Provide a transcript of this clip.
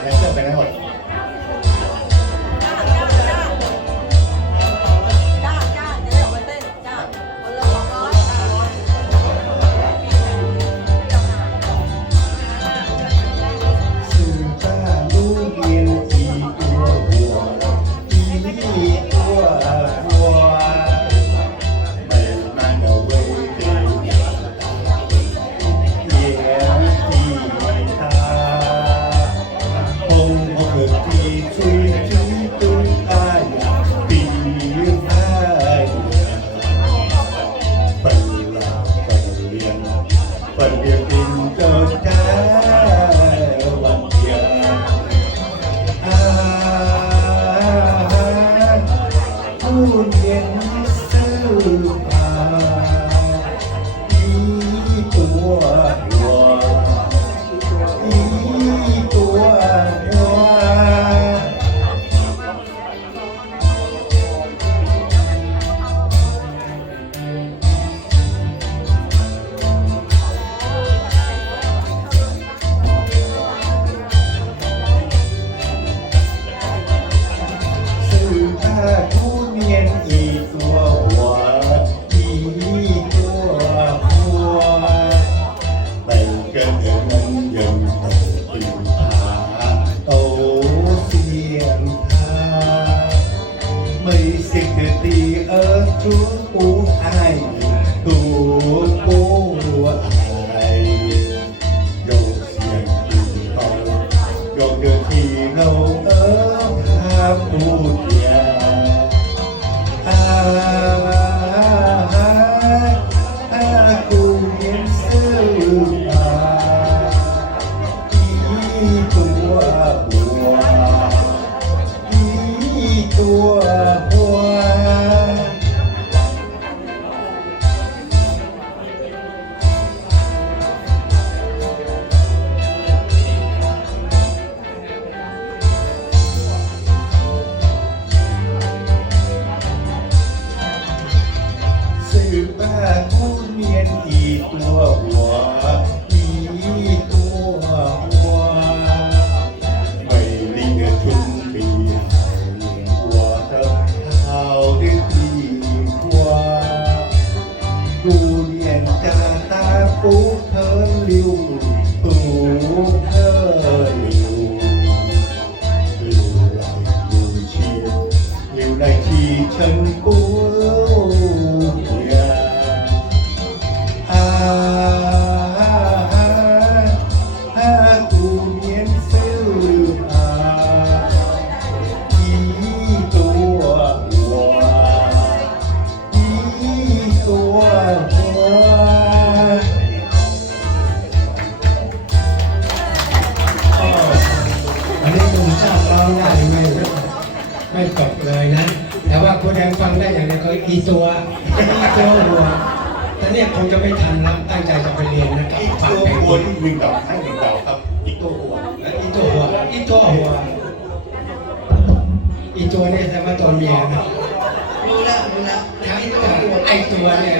แดนเซอร์ไปทั้งหมด Bệnh. dòng đường thì ngâu ngỡ tha phù nhà à, à, à, à, cùng những đi tua đi tua สืบมาผู้เนียนอีตัวหัวอีตัวหัวไม่ลิงชุนปีหัวเธอเท้าด้วยทีหัวกูเรียนจาตาปูเธอลิวปูเธอลิว lưu lại buồn chia lưu lại chi chân của ไม่ตกเลยนะ แต่ว่าคุณแดงฟังได้อย่างเดียวก็อีตัวอีตัวหัวแต่เนี่ยคงจะไม่ทันแล้วตั้งใจจะไปเรียนนะครับอีกฝากตัวเพลงหัวนี่หนึ่งดอกให้หนึ่งดอกครับอีกตัวหัวอีตัวหัวอีตัวหัวอีตัวเนี่ยแต่ว่าตัวเมียนะรู้แล้วรู้แล้วทั้งไอตัวเนี่ย